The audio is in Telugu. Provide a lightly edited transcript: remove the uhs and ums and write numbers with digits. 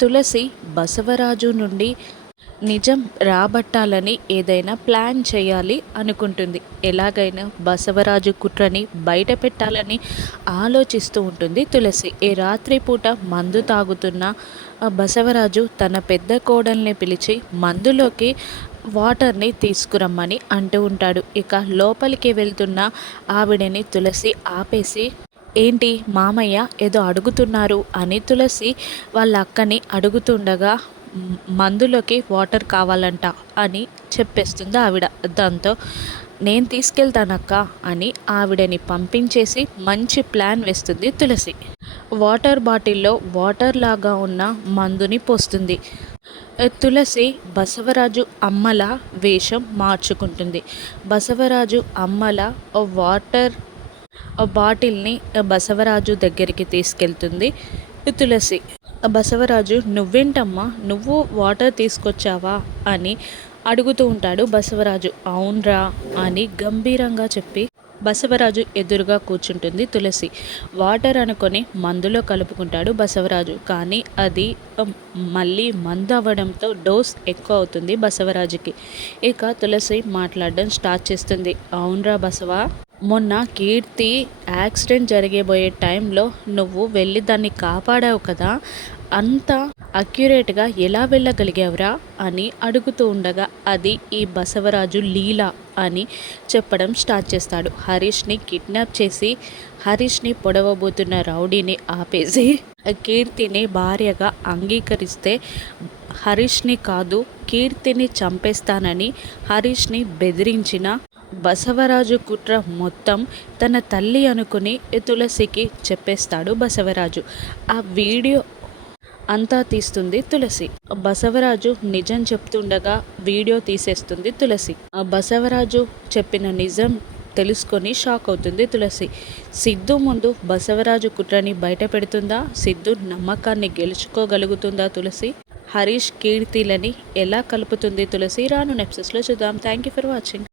తులసి బసవరాజు నుండి నిజం రాబట్టాలని ఏదైనా ప్లాన్ చేయాలి అనుకుంటుంది. ఎలాగైనా బసవరాజు కుట్రని బయట పెట్టాలని ఆలోచిస్తూ ఉంటుంది తులసి. ఈ రాత్రిపూట మందు తాగుతున్న బసవరాజు తన పెద్ద కోడల్ని పిలిచి మందులోకి వాటర్ని తీసుకురమ్మని అంటూ ఉంటాడు. ఇక లోపలికి వెళ్తున్న ఆవిడని తులసి ఆపేసి, ఏంటి మామయ్య ఏదో అడుగుతున్నారు అని తులసి వాళ్ళ అక్కని అడుగుతుండగా, మందులోకి వాటర్ కావాలంట అని చెప్పేస్తుంది ఆవిడ. దాంతో నేను తీసుకెళ్తానక్క అని ఆవిడని పంపించేసి మంచి ప్లాన్ వేస్తుంది తులసి. వాటర్ బాటిల్లో వాటర్ లాగా ఉన్న మందుని పోస్తుంది. తులసి బసవరాజు అమ్మల వేషం మార్చుకుంటుంది. బసవరాజు అమ్మల వాటర్ బాటిల్ని బసవరాజు దగ్గరికి తీసుకెళ్తుంది తులసి. బసవరాజు, నువ్వేంటమ్మా నువ్వు వాటర్ తీసుకొచ్చావా అని అడుగుతూ ఉంటాడు బసవరాజు. అవునరా అని గంభీరంగా చెప్పి బసవరాజు ఎదురుగా కూర్చుంటుంది తులసి. వాటర్ అనుకొని మందులో కలుపుకుంటాడు బసవరాజు. కానీ అది మళ్ళీ మందు అవ్వడంతో డోస్ ఎక్కువ అవుతుంది బసవరాజుకి. ఇక తులసి మాట్లాడడం స్టార్ట్ చేస్తుంది. అవునరా బసవ, మొన్న కీర్తి యాక్సిడెంట్ జరిగేబోయే టైంలో నువ్వు వెళ్ళి దాన్ని కాపాడావు కదా, అంత అక్యురేట్గా ఎలా వెళ్ళగలిగావురా అని అడుగుతూ ఉండగా, అది ఈ బసవరాజు లీల అని చెప్పడం స్టార్ట్ చేస్తాడు. హరీష్ని కిడ్నాప్ చేసి హరీష్ని పొడవబోతున్న రౌడీని ఆపేసి కీర్తిని భార్యగా అంగీకరిస్తే హరీష్ని కాదు కీర్తిని చంపేస్తానని హరీష్ని బెదిరించిన బసవరాజు కుట్ర మొత్తం తన తల్లి అనుకుని తులసికి చెప్పేస్తాడు బసవరాజు. ఆ వీడియో అంతా తీస్తుంది తులసి. బసవరాజు నిజం చెప్తుండగా వీడియో తీసేస్తుంది తులసి. ఆ బసవరాజు చెప్పిన నిజం తెలుసుకొని షాక్ అవుతుంది తులసి. సిద్ధు ముందు బసవరాజు కుట్రని బయట పెడుతుందా? సిద్ధు నమ్మకాన్ని గెలుచుకోగలుగుతుందా తులసి? హరీష్ కీర్తిలని ఎలా కలుపుతుంది తులసి? రాను ఎపిసోడ్స్లో చూద్దాం. Thank you for watching.